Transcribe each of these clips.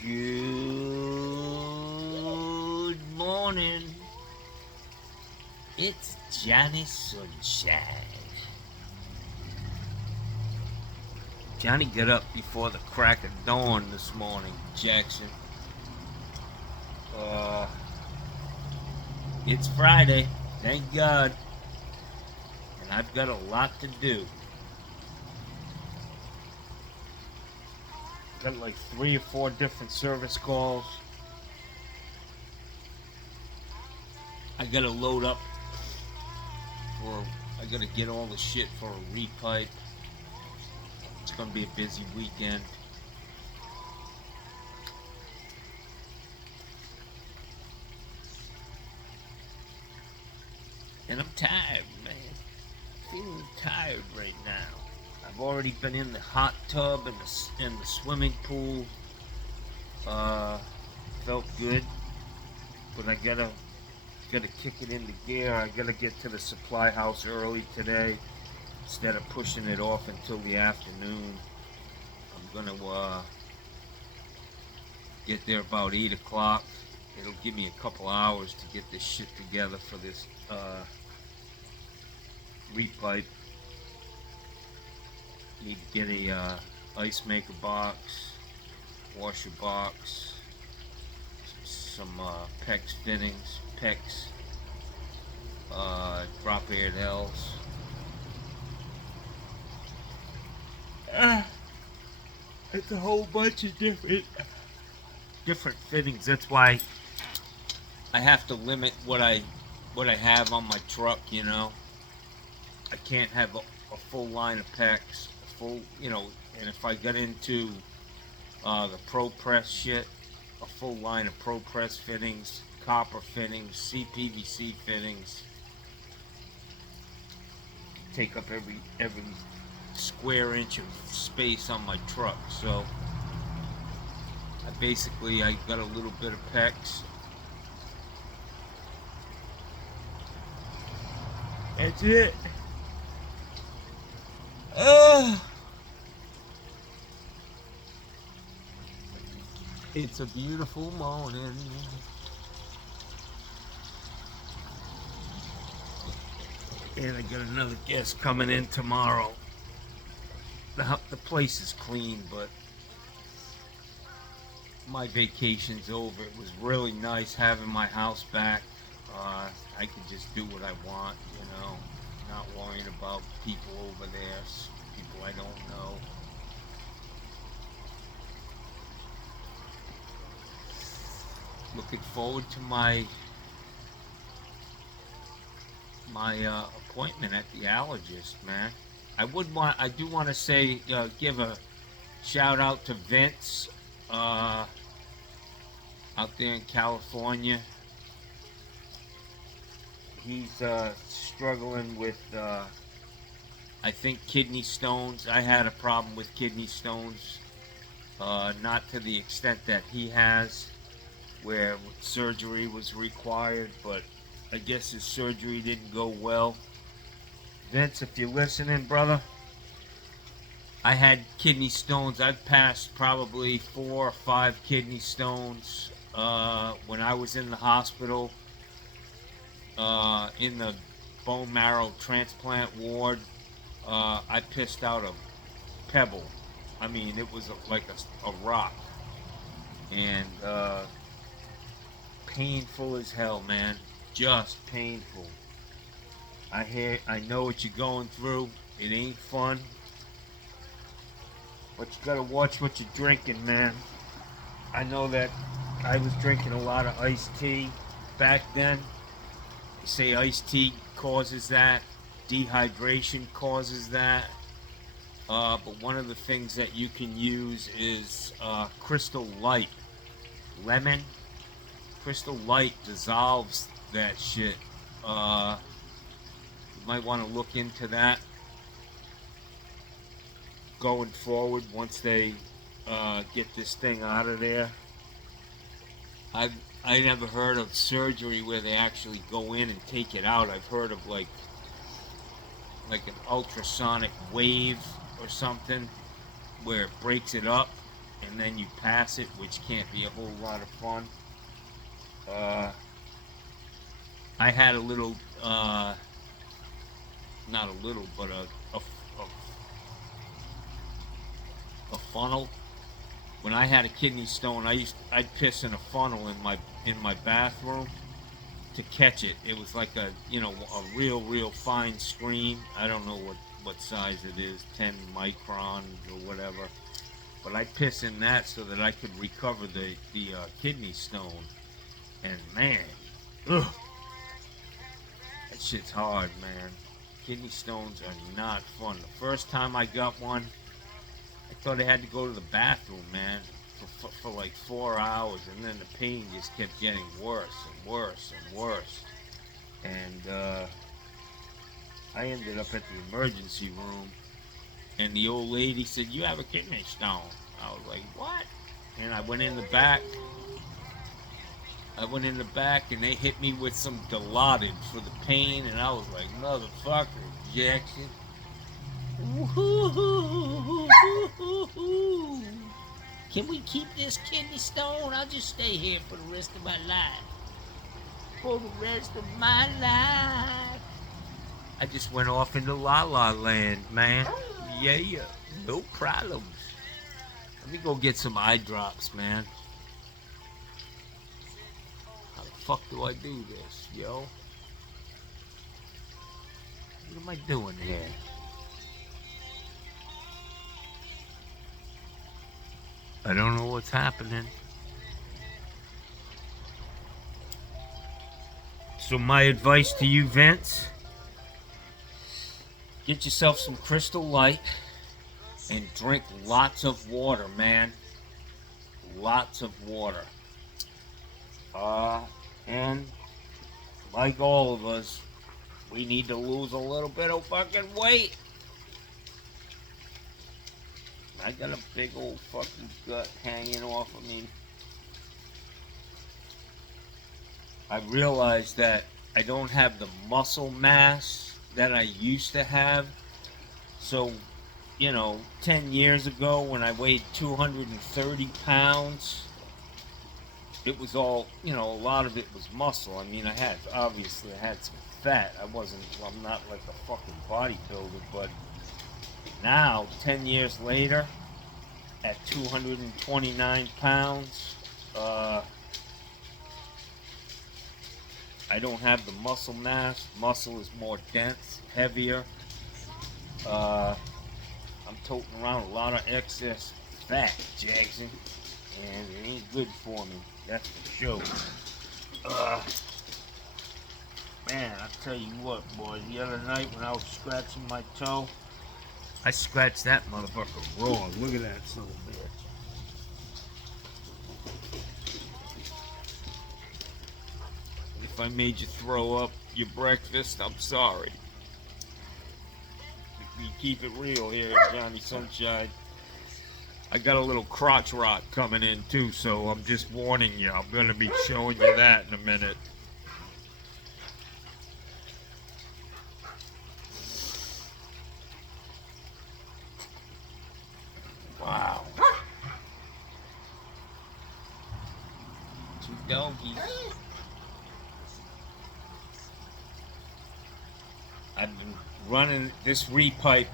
Good morning. It's Johnny Sunshine. Johnny got up before the crack of dawn this morning, Jackson. Uh, it's Friday, thank God. And I've got a lot to do. Got like 3 or 4 different service calls. I gotta load up I gotta get all the shit for a repipe. It's gonna be a busy weekend. And I'm tired, man. Feeling tired right now. I've already been in the hot tub and the swimming pool. Felt good, but I gotta kick it into gear. I gotta get to the supply house early today instead of pushing it off until the afternoon. I'm gonna get there about 8 o'clock. It'll give me a couple hours to get this shit together for this repipe. Need to get a ice maker box, washer box, some PEX fittings, drop aired L's. It's a whole bunch of different fittings. That's why I have to limit what I have on my truck. You know, I can't have a full line of PEX, full, and if I get into the Pro Press shit, a full line of Pro Press fittings, copper fittings, CPVC fittings, take up every square inch of space on my truck. So I got a little bit of PEX. That's it. It's a beautiful morning. And I got another guest coming in tomorrow. The place is clean, but my vacation's over. It was really nice having my house back. I could just do what I want, not worrying about people over there, people I don't know. Looking forward to my appointment at the allergist, man. I do want to say, give a shout out to Vince, out there in California. He's struggling with, I think, kidney stones. I had a problem with kidney stones, not to the extent that he has, where surgery was required, but I guess his surgery didn't go well. Vince, if you're listening, brother, I had kidney stones. I've passed probably 4 or 5 kidney stones when I was in the hospital, in the bone marrow transplant ward. I pissed out a pebble. I mean, it was like a rock. And painful as hell, man. Just painful. I know what you're going through. It ain't fun. But you gotta watch what you're drinking, man. I know that I was drinking a lot of iced tea back then. They say iced tea causes that. Dehydration causes that. But one of the things that you can use is Crystal Light. Lemon. Crystal Light dissolves that shit. You might want to look into that going forward once they get this thing out of there. I never heard of surgery where they actually go in and take it out. I've heard of like an ultrasonic wave or something where it breaks it up and then you pass it, which can't be a whole lot of fun. I had a little, not a little, but a funnel. When I had a kidney stone, I'd piss in a funnel in my bathroom to catch it. It was like a a real fine screen. I don't know what size it is, 10 microns or whatever. But I piss in that so that I could recover the kidney stone. And man, ugh, that shit's hard, man. Kidney stones are not fun. The first time I got one, I thought I had to go to the bathroom, man, for like 4 hours, and then the pain just kept getting worse and worse and worse. And I ended up at the emergency room, and the old lady said, "You have a kidney stone." I was like, "What?" And I went in the back. And they hit me with some Dilaudid for the pain, and I was like, "Motherfucker, Jackson." Can we keep this kidney stone? I'll just stay here for the rest of my life. For the rest of my life. I just went off into La La Land, man. Yeah, no problems. Let me go get some eye drops, man. How the fuck do I do this, yo? What am I doing here? I don't know what's happening. So my advice to you, Vince, get yourself some Crystal Light and drink lots of water, man. Lots of water. And like all of us, we need to lose a little bit of fucking weight. I got a big old fucking gut hanging off of me. I realized that I don't have the muscle mass that I used to have. So, 10 years ago when I weighed 230 pounds, it was all, a lot of it was muscle. I mean, I had some fat. I'm not like a fucking bodybuilder, but now, 10 years later, at 229 pounds, I don't have the muscle mass. Muscle is more dense, heavier. I'm toting around a lot of excess fat, Jackson, and it ain't good for me. That's for sure. Man, I tell you what, boy. The other night when I was scratching my toe, I scratched that motherfucker raw. Look at that son of a bitch. If I made you throw up your breakfast, I'm sorry. If we keep it real here at Johnny Sunshine. I got a little crotch rot coming in too, so I'm just warning you. I'm going to be showing you that in a minute. Wow. Two doggies. I've been running this repipe,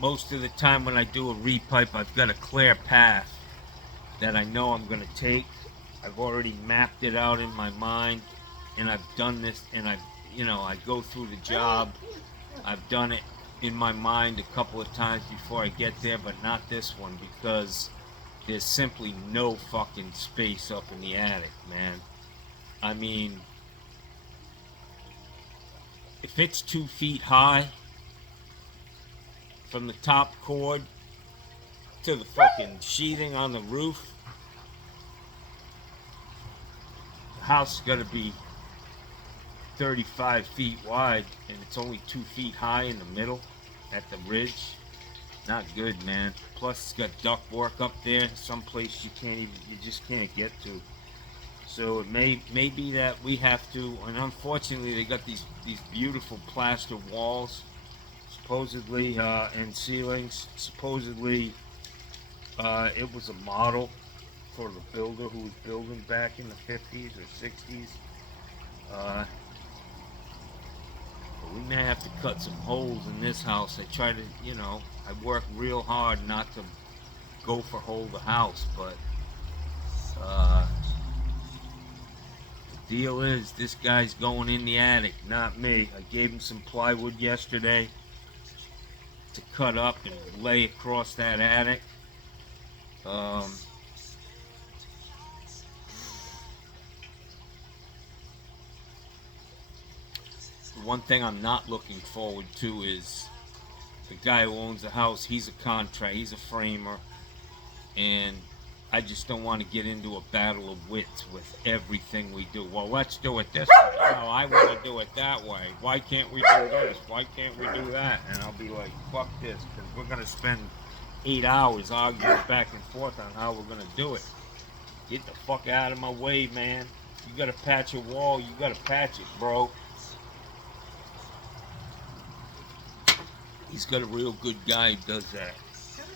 most of the time when I do a repipe, I've got a clear path that I know I'm going to take. I've already mapped it out in my mind, and I've done this, and I go through the job. I've done it in my mind a couple of times before I get there, but not this one, because there's simply no fucking space up in the attic, man. I mean, if it's 2 feet high, from the top cord to the fucking sheathing on the roof, the house is gonna be 35 feet wide, and it's only 2 feet high in the middle at the ridge. Not good, man. Plus it's got ductwork up there, someplace you just can't get to. So it may be that we have to, and unfortunately they got these beautiful plaster walls, supposedly, and ceilings. Supposedly It was a model for the builder who was building back in the 50s or 60s. But we may have to cut some holes in this house. I try to, I work real hard not to go for whole the house, but the deal is this guy's going in the attic, not me. I gave him some plywood yesterday to cut up and lay across that attic. One thing I'm not looking forward to is the guy who owns the house. He's a contractor, he's a framer, and I just don't want to get into a battle of wits with everything we do. Well, let's do it this way. No, I want to do it that way. Why can't we do this? Why can't we do that? And I'll be like, fuck this, because we're going to spend 8 hours arguing back and forth on how we're going to do it. Get the fuck out of my way, man. You got to patch a wall, you got to patch it, bro. He's got a real good guy who does that.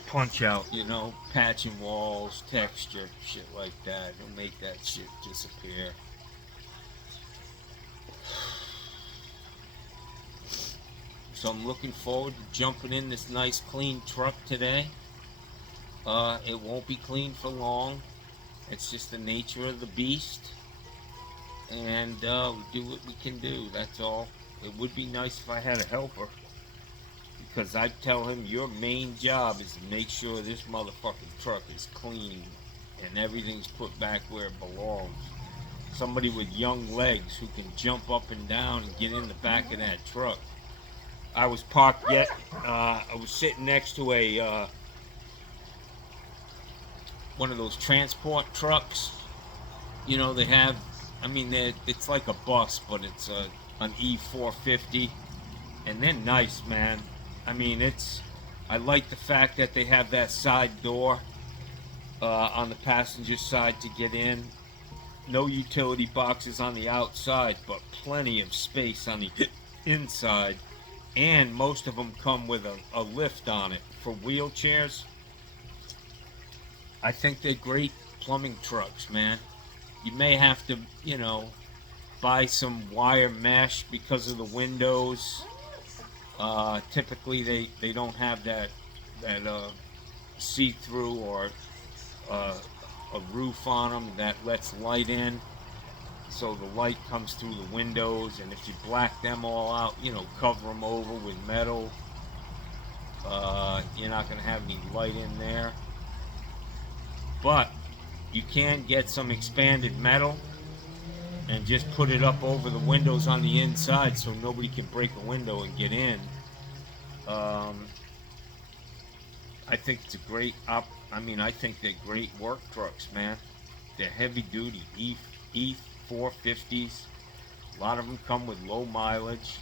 Punch out, patching walls, texture, shit like that. He'll make that shit disappear. So I'm looking forward to jumping in this nice clean truck today. It won't be clean for long. It's just the nature of the beast. And we do what we can do, that's all. It would be nice if I had a helper. Because I tell him your main job is to make sure this motherfucking truck is clean and everything's put back where it belongs. Somebody with young legs who can jump up and down and get in the back of that truck. I was parked I was sitting next to a one of those transport trucks. They have, it's like a bus, but it's an E450, and they're nice, man. I like the fact that they have that side door on the passenger side to get in. No utility boxes on the outside, but plenty of space on the inside. And most of them come with a lift on it for wheelchairs. I think they're great plumbing trucks, man. You may have to, buy some wire mesh because of the windows. Typically they don't have that see-through or a roof on them that lets light in, so the light comes through the windows. And if you black them all out, cover them over with metal, you're not going to have any light in there. But you can get some expanded metal and just put it up over the windows on the inside so nobody can break a window and get in. I think it's a great I think they're great work trucks, man. They're heavy duty E450s. A lot of them come with low mileage,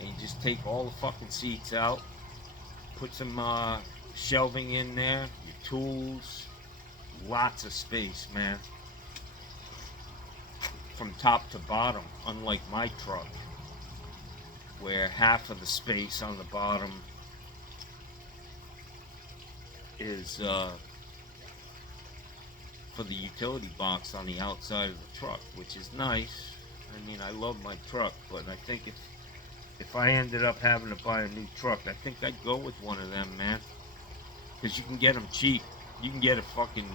and you just take all the fucking seats out, put some shelving in there, your tools, lots of space, man. From top to bottom, unlike my truck, where half of the space on the bottom is for the utility box on the outside of the truck, which is nice. I love my truck, but I think if I ended up having to buy a new truck, I think I'd go with one of them, man. Because you can get them cheap. You can get a fucking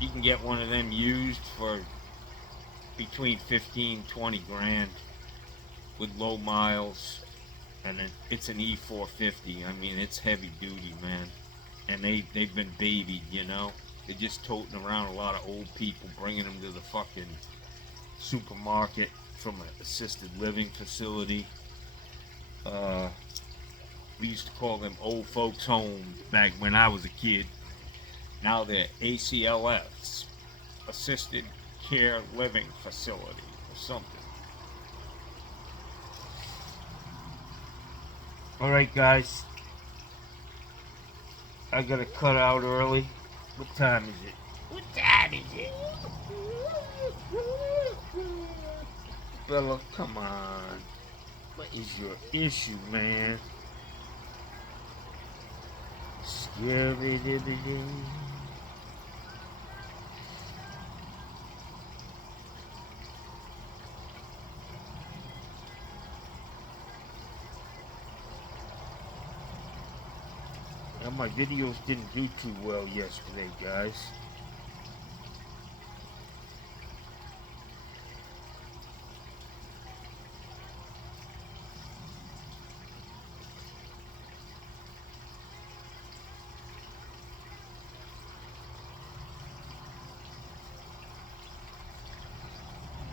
you can get one of them used for between 15-20 grand with low miles, and it's an E450. It's heavy duty, man, and they've been babied, they're just toting around a lot of old people, bringing them to the fucking supermarket from an assisted living facility. We used to call them old folks homes back when I was a kid. Now they're ACLFs, Assisted Care Living Facility or something. Alright guys, I gotta cut out early. What time is it? What time is it? Bella, come on. What is your issue, man? Now, my videos didn't do too well yesterday, guys.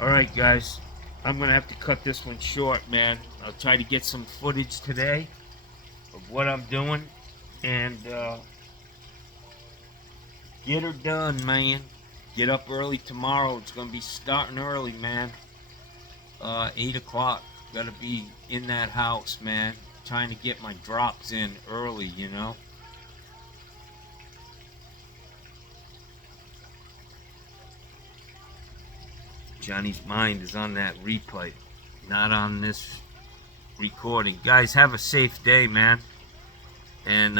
Alright, guys. I'm going to have to cut this one short, man. I'll try to get some footage today of what I'm doing. And, get her done, man. Get up early tomorrow. It's going to be starting early, man. 8 o'clock. Got to be in that house, man. Trying to get my drops in early, you know. Johnny's mind is on that repipe, not on this recording. Guys, have a safe day, man. And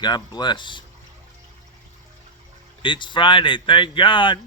God bless. It's Friday, thank God.